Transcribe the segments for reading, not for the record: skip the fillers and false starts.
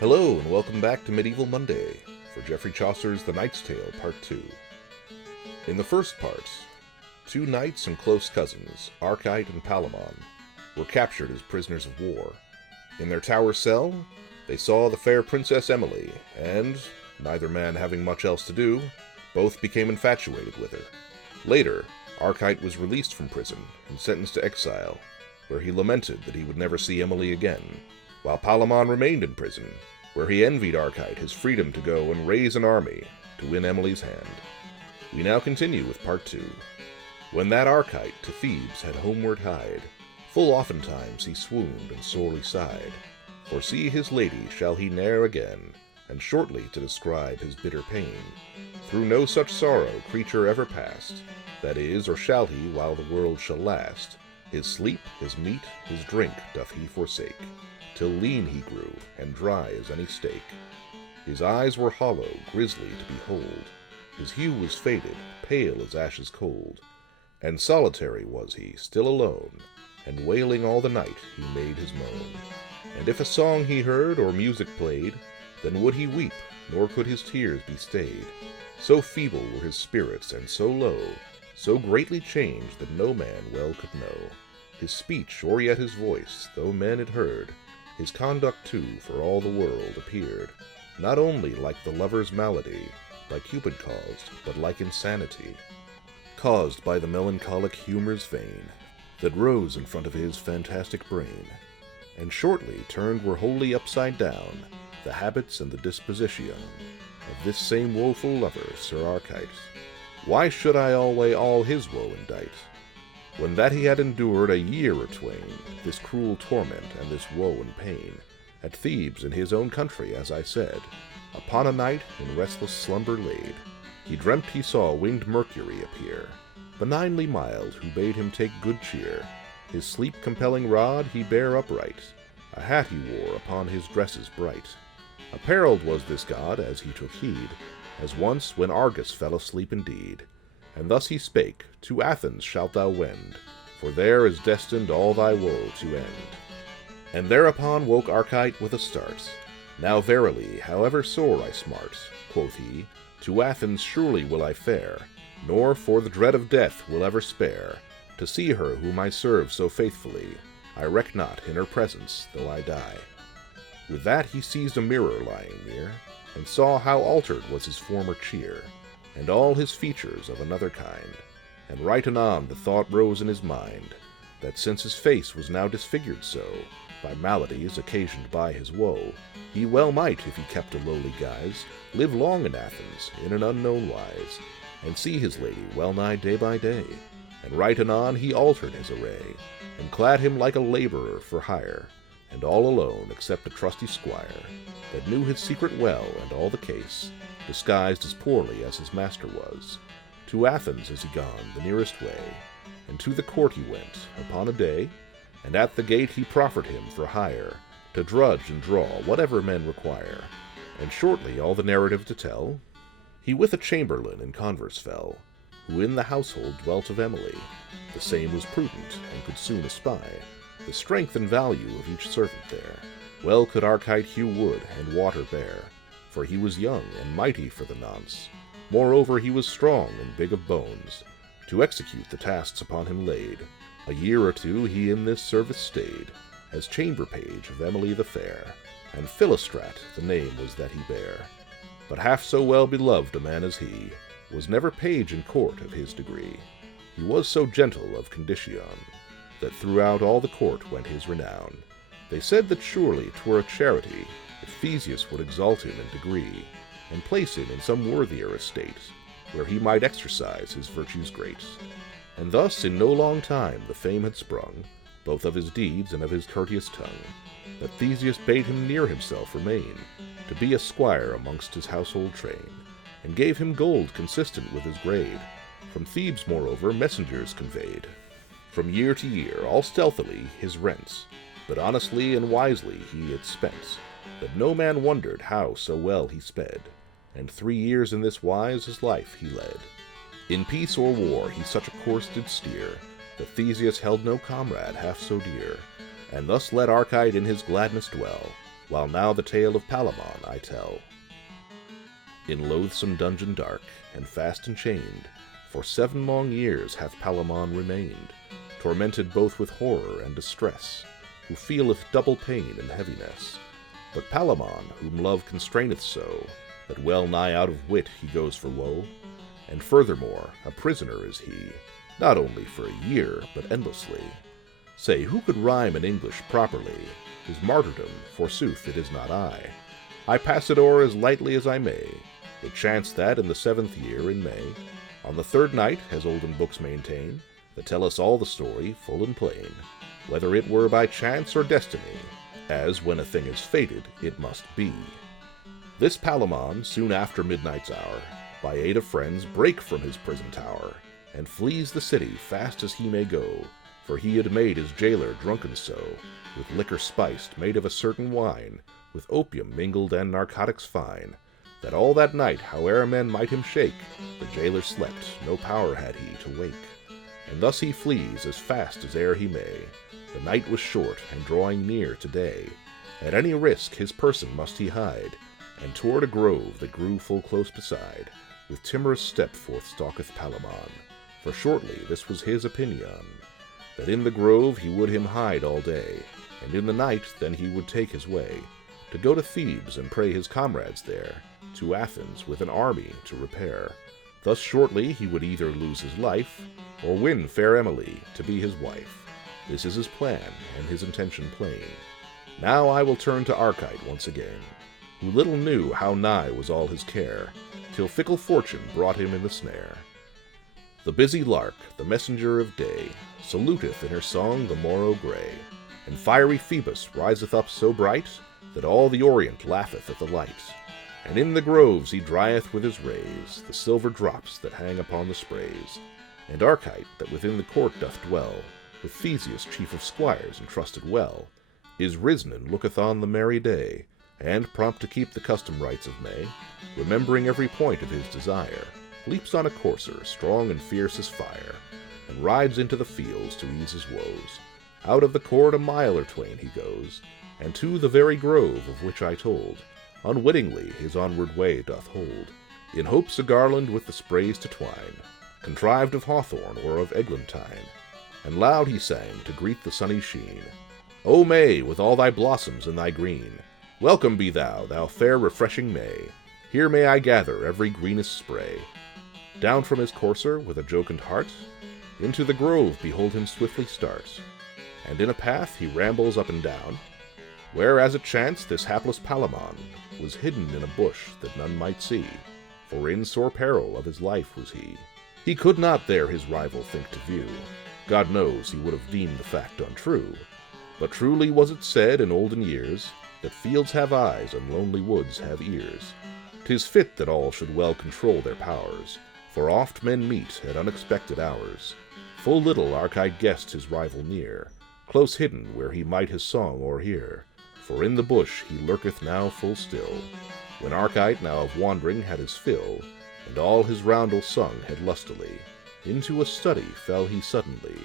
Hello, and welcome back to Medieval Monday for Geoffrey Chaucer's The Knight's Tale, Part 2. In the first part, two knights and close cousins, Arcite and Palamon, were captured as prisoners of war. In their tower cell, they saw the fair Princess Emily, and, neither man having much else to do, both became infatuated with her. Later, Arcite was released from prison and sentenced to exile, where he lamented that he would never see Emily again, while Palamon remained in prison, where he envied Arcite his freedom to go and raise an army to win Emily's hand. We now continue with Part 2. When that Arcite to Thebes had homeward hied, full oftentimes he swooned and sorely sighed, for see his lady shall he ne'er again, and shortly to describe his bitter pain, through no such sorrow creature ever passed, that is, or shall he while the world shall last, his sleep, his meat, his drink doth he forsake, till lean he grew, and dry as any stake. His eyes were hollow, grisly to behold, his hue was faded, pale as ashes cold, and solitary was he, still alone, and wailing all the night he made his moan. And if a song he heard, or music played, then would he weep, nor could his tears be stayed. So feeble were his spirits, and so low, so greatly changed that no man well could know his speech, or yet his voice, though men had heard. His conduct, too, for all the world appeared, not only like the lover's malady, like Cupid caused, but like insanity, caused by the melancholic humor's vein, that rose in front of his fantastic brain, and shortly turned were wholly upside down the habits and the disposition of this same woeful lover, Sir Arcite. Why should I alway all his woe indite, when that he had endured a year or twain, this cruel torment and this woe and pain, at Thebes in his own country, as I said, upon a night in restless slumber laid, he dreamt he saw winged Mercury appear, benignly mild, who bade him take good cheer. His sleep-compelling rod he bare upright, a hat he wore upon his dresses bright. Apparelled was this god, as he took heed, as once when Argus fell asleep indeed. And thus he spake, to Athens shalt thou wend, for there is destined all thy woe to end. And thereupon woke Arcite with a start. Now verily, however sore I smart, quoth he, to Athens surely will I fare, nor for the dread of death will ever spare, to see her whom I serve so faithfully. I reck not in her presence, though I die. With that he seized a mirror lying near, and saw how altered was his former cheer, and all his features of another kind. And right anon the thought rose in his mind, that since his face was now disfigured so, by maladies occasioned by his woe, he well might, if he kept a lowly guise, live long in Athens, in an unknown wise, and see his lady well nigh day by day. And right anon he altered his array, and clad him like a laborer for hire, and all alone, except a trusty squire, that knew his secret well and all the case, disguised as poorly as his master was. To Athens is he gone, the nearest way, and to the court he went, upon a day, and at the gate he proffered him for hire, to drudge and draw whatever men require. And shortly all the narrative to tell, he with a chamberlain in converse fell, who in the household dwelt of Emily. The same was prudent, and could soon espy the strength and value of each servant there. Well could Arcite hew wood and water bear, for he was young and mighty for the nonce. Moreover he was strong and big of bones, to execute the tasks upon him laid. A year or two he in this service stayed, as chamber page of Emily the fair, and Philistrat the name was that he bare. But half so well beloved a man as he was never page in court of his degree. He was so gentle of condition, that throughout all the court went his renown. They said that surely 'twere a charity if Theseus would exalt him in degree, and place him in some worthier estate, where he might exercise his virtues great. And thus in no long time the fame had sprung, both of his deeds and of his courteous tongue, that Theseus bade him near himself remain, to be a squire amongst his household train, and gave him gold consistent with his grade. From Thebes, moreover, messengers conveyed, from year to year, all stealthily, his rents, but honestly and wisely he it spent, that no man wondered how so well he sped, and 3 years in this wise his life he led. In peace or war he such a course did steer, that Theseus held no comrade half so dear, and thus let Arcite in his gladness dwell, while now the tale of Palamon I tell. In loathsome dungeon dark, and fast enchained, for 7 long years hath Palamon remained, tormented both with horror and distress, who feeleth double pain and heaviness. But Palamon, whom love constraineth so, that well nigh out of wit he goes for woe, and furthermore a prisoner is he, not only for a year, but endlessly. Say, who could rhyme in English properly? His martyrdom, forsooth, it is not I. I pass it o'er as lightly as I may. It chanced that in the 7th year, in May, on the 3rd night, as olden books maintain, that tell us all the story, full and plain, whether it were by chance or destiny, as when a thing is fated, it must be. This Palamon, soon after midnight's hour, by aid of friends, brake from his prison tower, and flees the city fast as he may go, for he had made his jailer drunken so, with liquor spiced, made of a certain wine, with opium mingled and narcotics fine, that all that night, howe'er men might him shake, the jailer slept, no power had he to wake. And thus he flees as fast as e'er he may. The night was short, and drawing near to day. At any risk his person must he hide, and toward a grove that grew full close beside, with timorous step forth stalketh Palamon. For shortly this was his opinion, that in the grove he would him hide all day, and in the night then he would take his way, to go to Thebes and pray his comrades there, to Athens with an army to repair. Thus shortly he would either lose his life, or win fair Emily to be his wife. This is his plan, and his intention plain. Now I will turn to Arcite once again, who little knew how nigh was all his care, till fickle fortune brought him in the snare. The busy lark, the messenger of day, saluteth in her song the morrow gray, and fiery Thebes riseth up so bright, that all the Orient laugheth at the light. And in the groves he drieth with his rays the silver drops that hang upon the sprays. And Arcite, that within the court doth dwell, with Theseus chief of squires entrusted well, is risen and looketh on the merry day, and, prompt to keep the custom rites of May, remembering every point of his desire, leaps on a courser strong and fierce as fire, and rides into the fields to ease his woes. Out of the court a mile or twain he goes, and to the very grove of which I told, unwittingly his onward way doth hold, in hopes a garland with the sprays to twine, contrived of hawthorn or of eglantine. And loud he sang to greet the sunny sheen, O May, with all thy blossoms and thy green, welcome be thou, thou fair refreshing May, here may I gather every greenest spray. Down from his courser, with a jocund heart, into the grove behold him swiftly start, and in a path he rambles up and down, where as it chanced this hapless Palamon was hidden in a bush that none might see, for in sore peril of his life was he. He could not there his rival think to view, God knows he would have deemed the fact untrue, but truly was it said in olden years, that fields have eyes and lonely woods have ears. 'Tis fit that all should well control their powers, for oft men meet at unexpected hours. Full little Arcite guessed his rival near, close hidden where he might his song o'erhear, for in the bush he lurketh now full still. When Arcite now of wandering had his fill, and all his roundel sung had lustily, into a study fell he suddenly,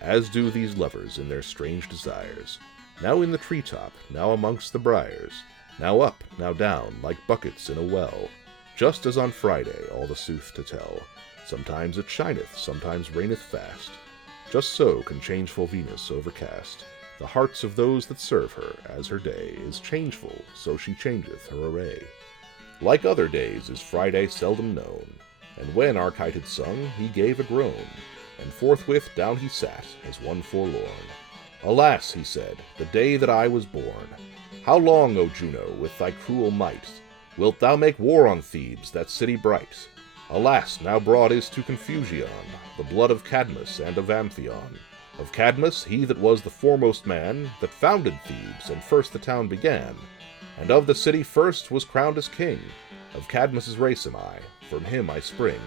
as do these lovers in their strange desires, now in the tree-top, now amongst the briars, now up, now down, like buckets in a well, just as on Friday, all the sooth to tell. Sometimes it shineth, sometimes raineth fast, just so can changeful Venus overcast the hearts of those that serve her, as her day is changeful, so she changeth her array. Like other days is Friday seldom known, and when Arcite had sung, he gave a groan, and forthwith down he sat, as one forlorn. Alas, he said, the day that I was born! How long, O Juno, with thy cruel might, wilt thou make war on Thebes, that city bright? Alas, now brought is to confusion the blood of Cadmus and of Amphion. Of Cadmus, he that was the foremost man, that founded Thebes, and first the town began, and of the city first was crowned as king. Of Cadmus' race am I, from him I spring,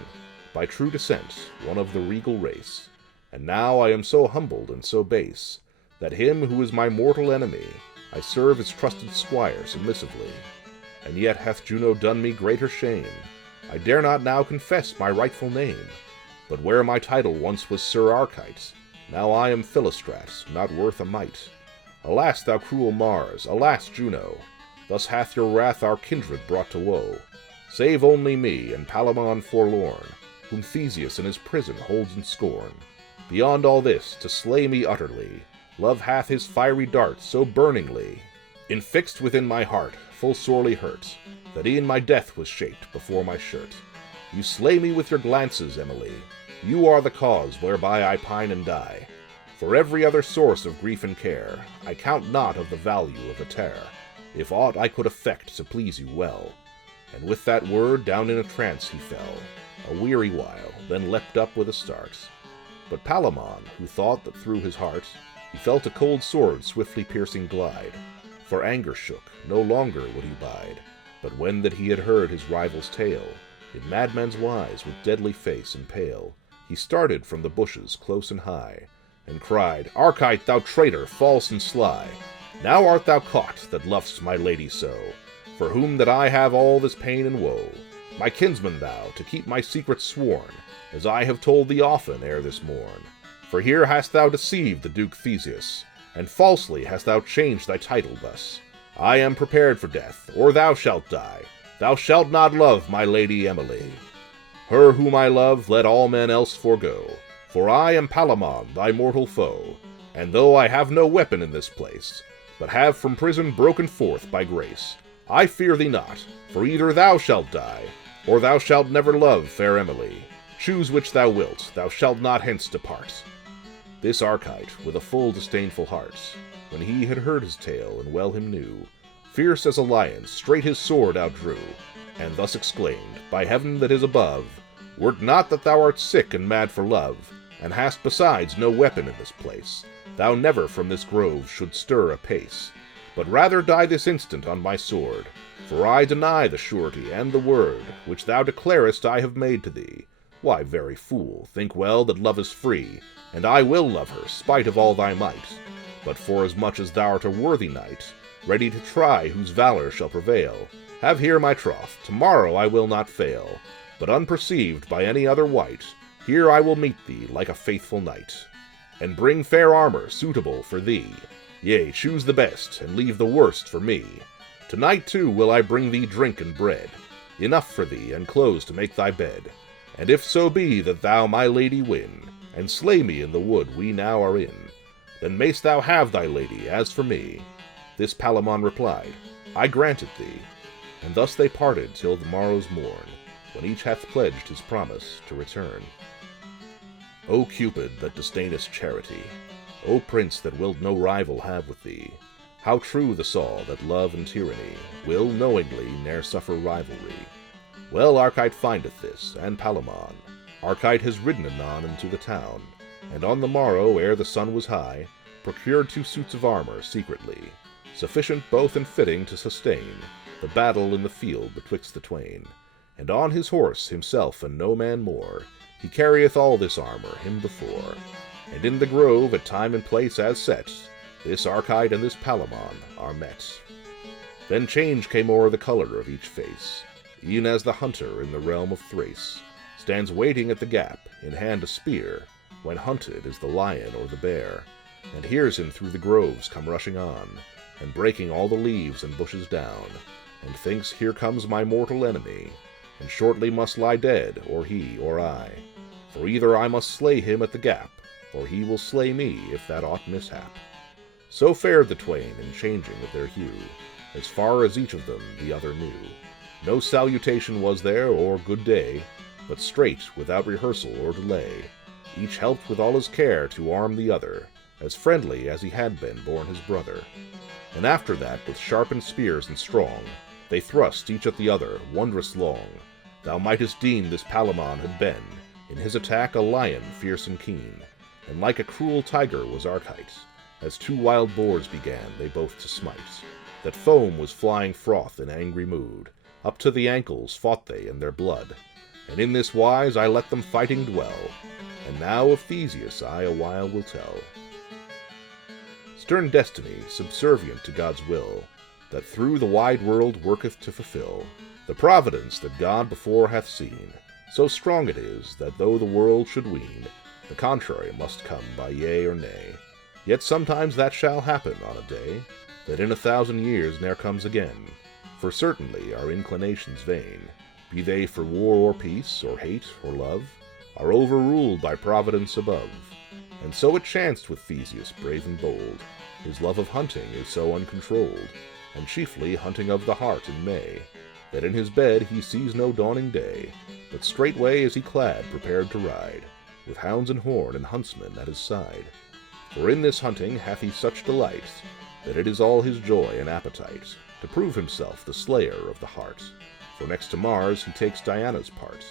by true descent, one of the regal race. And now I am so humbled and so base, that him who is my mortal enemy, I serve as trusted squire submissively. And yet hath Juno done me greater shame. I dare not now confess my rightful name, but where my title once was Sir Arcite, now I am Philistrat, not worth a mite. Alas, thou cruel Mars, alas, Juno, thus hath your wrath our kindred brought to woe. Save only me, and Palamon forlorn, whom Theseus in his prison holds in scorn. Beyond all this, to slay me utterly, love hath his fiery dart so burningly infixed within my heart, full sorely hurt, that e'en my death was shaped before my shirt. You slay me with your glances, Emily. You are the cause whereby I pine and die. For every other source of grief and care, I count not of the value of a tear, if aught I could effect to please you well. And with that word down in a trance he fell, a weary while, then leapt up with a start. But Palamon, who thought that through his heart he felt a cold sword swiftly piercing glide, for anger shook, no longer would he bide. But when that he had heard his rival's tale, in madman's wise, with deadly face and pale, he started from the bushes close and high, and cried, Arcite, thou traitor, false and sly! Now art thou caught, that lov'st my lady so, for whom that I have all this pain and woe. My kinsman thou, to keep my secret sworn, as I have told thee often ere this morn. For here hast thou deceived the Duke Theseus, and falsely hast thou changed thy title thus. I am prepared for death, or thou shalt die. Thou shalt not love my lady Emily. Her whom I love let all men else forego, for I am Palamon, thy mortal foe. And though I have no weapon in this place, but have from prison broken forth by grace, I fear thee not, for either thou shalt die, or thou shalt never love fair Emily. Choose which thou wilt, thou shalt not hence depart. This Arcite, with a full disdainful heart, when he had heard his tale and well him knew, fierce as a lion straight his sword outdrew, and thus exclaimed, By heaven that is above, were't not that thou art sick and mad for love, and hast besides no weapon in this place, thou never from this grove shouldst stir a pace, but rather die this instant on my sword, for I deny the surety and the word which thou declarest I have made to thee. Why, very fool, think well that love is free, and I will love her, spite of all thy might. But forasmuch as thou art a worthy knight, ready to try whose valor shall prevail, have here my troth, tomorrow I will not fail, but unperceived by any other wight, here I will meet thee like a faithful knight, and bring fair armor suitable for thee. Yea, choose the best, and leave the worst for me. Tonight too will I bring thee drink and bread, enough for thee, and clothes to make thy bed. And if so be that thou my lady win, and slay me in the wood we now are in, then mayst thou have thy lady, as for me. This Palamon replied, I grant it thee. And thus they parted till the morrow's morn, when each hath pledged his promise to return. O Cupid, that disdainest charity, O prince that wilt no rival have with thee, how true the saw that love and tyranny will knowingly ne'er suffer rivalry. Well Arcite findeth this, and Palamon. Arcite has ridden anon into the town, and on the morrow, ere the sun was high, procured 2 suits of armor secretly, sufficient both and fitting to sustain the battle in the field betwixt the twain. And on his horse himself and no man more, he carrieth all this armor him before. And in the grove at time and place as set, this Arcite and this Palamon are met. Then change came o'er the color of each face, e'en as the hunter in the realm of Thrace stands waiting at the gap, in hand a spear, when hunted is the lion or the bear, and hears him through the groves come rushing on, and breaking all the leaves and bushes down, and thinks, here comes my mortal enemy, and shortly must lie dead, or he or I, for either I must slay him at the gap, or he will slay me if that aught mishap. So fared the twain in changing of their hue, as far as each of them the other knew. No salutation was there, or good day, but straight, without rehearsal or delay, each helped with all his care to arm the other, as friendly as he had been born his brother. And after that, with sharpened spears and strong, they thrust each at the other, wondrous long. Thou mightest deem this Palamon had been, in his attack, a lion fierce and keen, and like a cruel tiger was Arcite, as 2 wild boars began they both to smite, that foam was flying froth in angry mood, up to the ankles fought they in their blood, and in this wise I let them fighting dwell, and now of Theseus I a while will tell. Stern destiny, subservient to God's will, that through the wide world worketh to fulfill, the providence that God before hath seen, so strong it is, that though the world should ween, the contrary must come by yea or nay. Yet sometimes that shall happen on a day, that in 1,000 years ne'er comes again. For certainly our inclinations vain, be they for war or peace, or hate or love, are overruled by Providence above. And so it chanced with Theseus brave and bold, his love of hunting is so uncontrolled, and chiefly hunting of the heart in May, that in his bed he sees no dawning day, but straightway is he clad, prepared to ride, with hounds and horn and huntsmen at his side. For in this hunting hath he such delight, that it is all his joy and appetite, to prove himself the slayer of the heart. For next to Mars he takes Diana's part.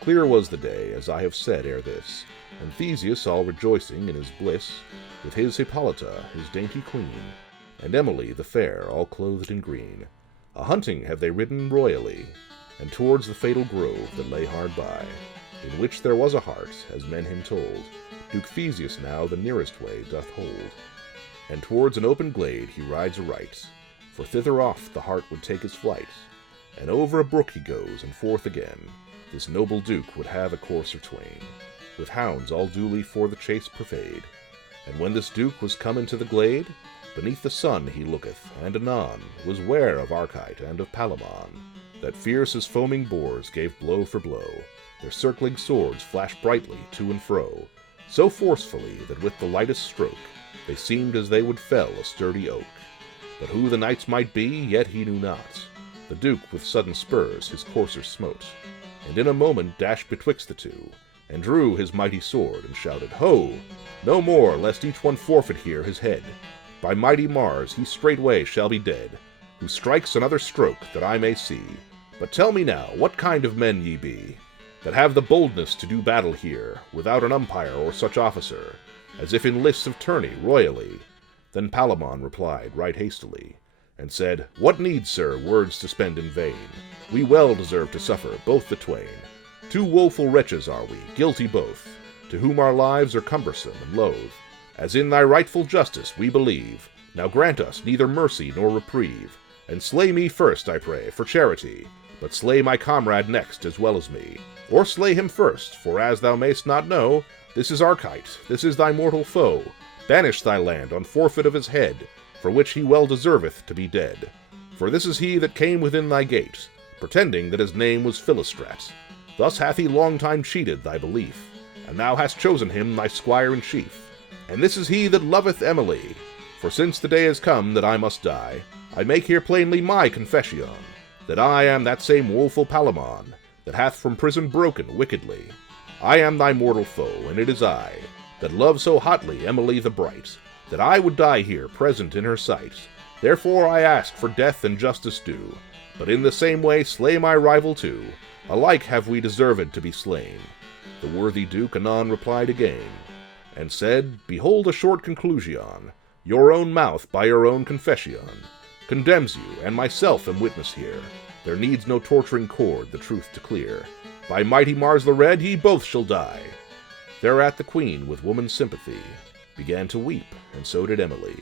Clear was the day, as I have said ere this, and Theseus all rejoicing in his bliss, with his Hippolyta, his dainty queen, and Emily the fair, all clothed in green. A-hunting have they ridden royally, and towards the fatal grove that lay hard by, in which there was a hart, as men him told, Duke Theseus now the nearest way doth hold. And towards an open glade he rides aright, for thither off the hart would take his flight. And over a brook he goes, and forth again, this noble Duke would have a courser twain, with hounds all duly for the chase purveyed. And when this Duke was come into the glade, beneath the sun he looketh, and anon was ware of Arcite and of Palamon, that fierce as foaming boars gave blow for blow. Their circling swords flashed brightly to and fro, so forcefully that with the lightest stroke they seemed as they would fell a sturdy oak. But who the knights might be, yet he knew not. The Duke with sudden spurs his courser smote, and in a moment dashed betwixt the two, and drew his mighty sword, and shouted, Ho! No more, lest each one forfeit here his head. By mighty Mars he straightway shall be dead, who strikes another stroke that I may see. But tell me now, what kind of men ye be, that have the boldness to do battle here, without an umpire or such officer, as if in lists of tourney royally? Then Palamon replied right hastily, and said, What need, sir, words to spend in vain? We well deserve to suffer, both the twain. 2 woeful wretches are we, guilty both, to whom our lives are cumbersome and loath, as in thy rightful justice we believe. Now grant us neither mercy nor reprieve, and slay me first, I pray, for charity, but slay my comrade next as well as me. Or slay him first, for as thou mayst not know, this is Arcite, this is thy mortal foe. Banish thy land on forfeit of his head, for which he well deserveth to be dead. For this is he that came within thy gate, pretending that his name was Philistrat. Thus hath he long time cheated thy belief, and thou hast chosen him thy squire in chief. And this is he that loveth Emily. For since the day is come that I must die, I make here plainly my confession, that I am that same woeful Palamon, that hath from prison broken wickedly. I am thy mortal foe, and it is I, that love so hotly Emily the bright, that I would die here present in her sight. Therefore I ask for death and justice due, but in the same way slay my rival too. Alike have we deserved to be slain. The worthy Duke anon replied again, and said, Behold a short conclusion. Your own mouth by your own confession condemns you, and myself am witness here. There needs no torturing cord the truth to clear. By mighty Mars the Red ye both shall die. Thereat the Queen, with woman's sympathy, began to weep, and so did Emily,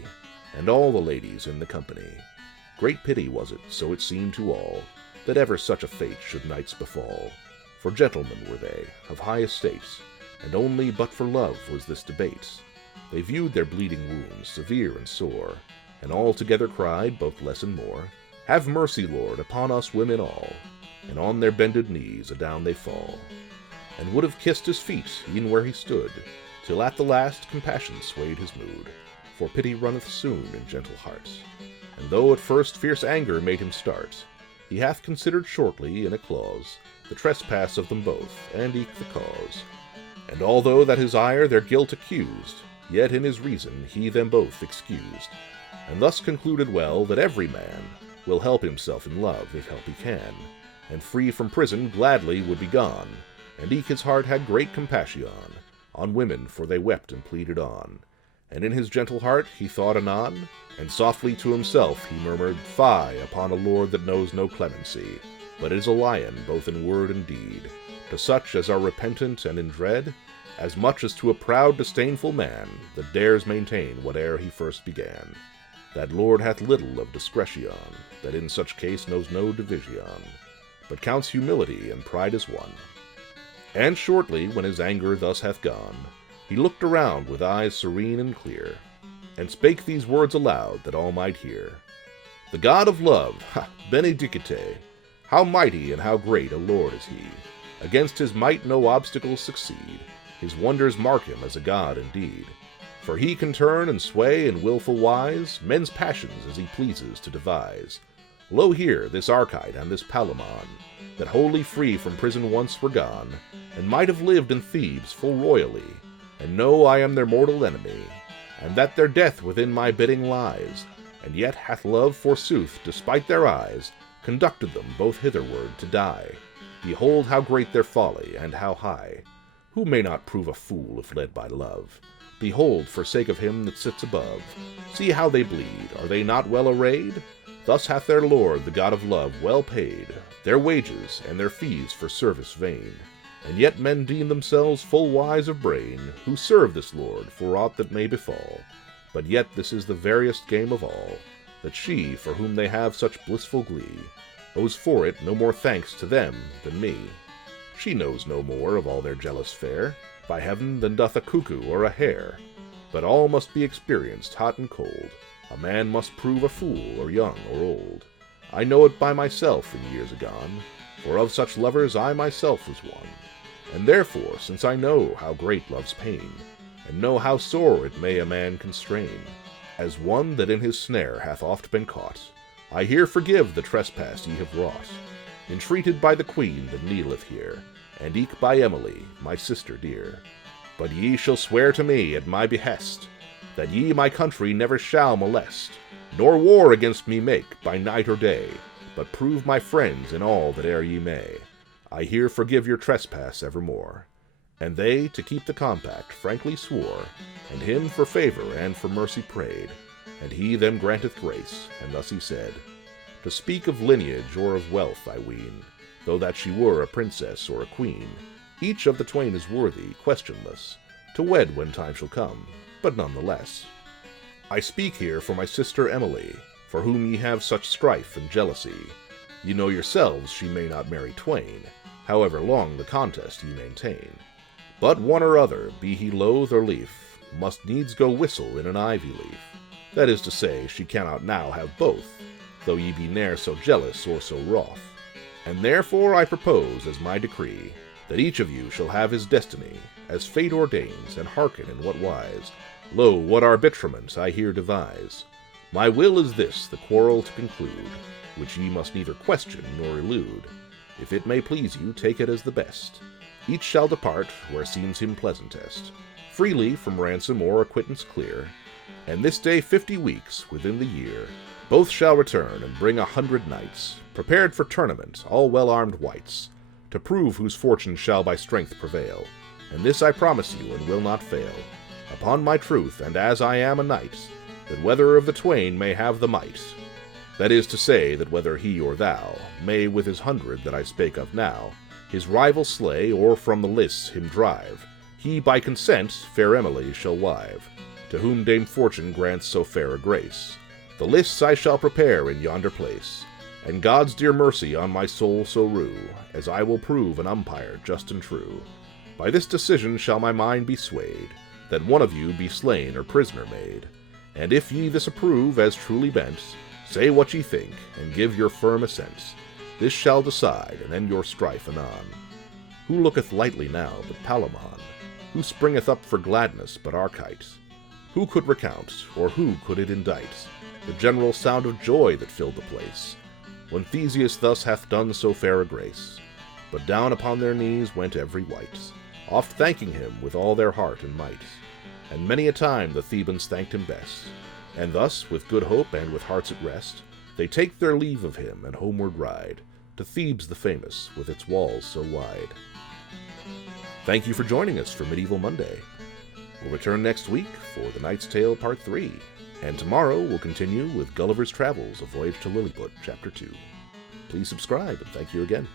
and all the ladies in the company. Great pity was it, so it seemed to all, that ever such a fate should knights befall. For gentlemen were they, of high estates, and only but for love was this debate. They viewed their bleeding wounds, severe and sore, and all together cried, both less and more, Have mercy, Lord, upon us women all. And on their bended knees adown they fall, and would have kissed his feet, e'en where he stood, till at the last compassion swayed his mood. For pity runneth soon in gentle hearts, and though at first fierce anger made him start, he hath considered shortly in a clause the trespass of them both, and eke the cause. And although that his ire their guilt accused, yet in his reason he them both excused, and thus concluded well that every man will help himself in love if help he can, and free from prison gladly would be gone, and eke his heart had great compassion on women, for they wept and pleaded on. And in his gentle heart he thought anon, and softly to himself he murmured, Fie upon a lord that knows no clemency, but is a lion both in word and deed, to such as are repentant and in dread, as much as to a proud disdainful man that dares maintain whate'er he first began. That lord hath little of discretion, that in such case knows no division, but counts humility and pride as one. And shortly, when his anger thus hath gone, he looked around with eyes serene and clear, and spake these words aloud that all might hear. The God of love, benedicite, how mighty and how great a Lord is he. Against his might no obstacles succeed. His wonders mark him as a god indeed. For he can turn and sway in wilful wise men's passions as he pleases to devise. Lo here, this Arcite and this Palamon, that wholly free from prison once were gone, and might have lived in Thebes full royally, and know I am their mortal enemy, and that their death within my bidding lies, and yet hath love, forsooth, despite their eyes, conducted them both hitherward to die. Behold how great their folly, and how high. Who may not prove a fool if led by love? Behold, for sake of him that sits above, see how they bleed, are they not well arrayed? Thus hath their Lord, the God of love, well paid their wages and their fees for service vain. And yet men deem themselves full wise of brain, who serve this Lord for aught that may befall. But yet this is the veriest game of all, that she, for whom they have such blissful glee, owes for it no more thanks to them than me. She knows no more of all their jealous fare, by heaven, than doth a cuckoo or a hare. But all must be experienced hot and cold. A man must prove a fool, or young or old. I know it by myself in years agone, for of such lovers I myself was one. And therefore, since I know how great love's pain, and know how sore it may a man constrain, as one that in his snare hath oft been caught, I here forgive the trespass ye have wrought, entreated by the queen that kneeleth here, and eke by Emily, my sister dear. But ye shall swear to me at my behest, that ye my country never shall molest, nor war against me make by night or day, but prove my friends in all that e'er ye may. I here forgive your trespass evermore. And they, to keep the compact, frankly swore, and him for favor and for mercy prayed, and he them granteth grace, and thus he said, to speak of lineage or of wealth, I ween, though that she were a princess or a queen, each of the twain is worthy, questionless, to wed when time shall come, but none the less. I speak here for my sister Emily, for whom ye have such strife and jealousy. Ye know yourselves she may not marry twain, however long the contest ye maintain. But one or other, be he loath or lief, must needs go whistle in an ivy leaf. That is to say, she cannot now have both, though ye be ne'er so jealous or so wroth. And therefore I propose as my decree, that each of you shall have his destiny, as fate ordains, and hearken in what wise. Lo, what arbitrament I here devise. My will is this, the quarrel to conclude, which ye must neither question nor elude. If it may please you, take it as the best. Each shall depart where seems him pleasantest, freely from ransom or acquittance clear, and this day 50 weeks within the year, both shall return and bring 100 knights, prepared for tournament, all well-armed wights, to prove whose fortune shall by strength prevail. And this I promise you, and will not fail, upon my truth, and as I am a knight, that whether of the twain may have the might. That is to say, that whether he or thou may with his 100 that I spake of now, his rival slay, or from the lists him drive, he by consent fair Emily shall wive, to whom Dame Fortune grants so fair a grace. The lists I shall prepare in yonder place, and God's dear mercy on my soul so rue, as I will prove an umpire just and true. By this decision shall my mind be swayed, that one of you be slain or prisoner made. And if ye this approve as truly bent, say what ye think, and give your firm assent. This shall decide, and end your strife anon. Who looketh lightly now but Palamon? Who springeth up for gladness but Arcite? Who could recount, or who could it indite, the general sound of joy that filled the place, when Theseus thus hath done so fair a grace? But down upon their knees went every wight, oft thanking him with all their heart and might. And many a time the Thebans thanked him best, and thus, with good hope and with hearts at rest, they take their leave of him and homeward ride, to Thebes the famous, with its walls so wide. Thank you for joining us for Medieval Monday. We'll return next week for The Knight's Tale Part 3, and tomorrow we'll continue with Gulliver's Travels, A Voyage to Lilliput, Chapter 2. Please subscribe, and thank you again.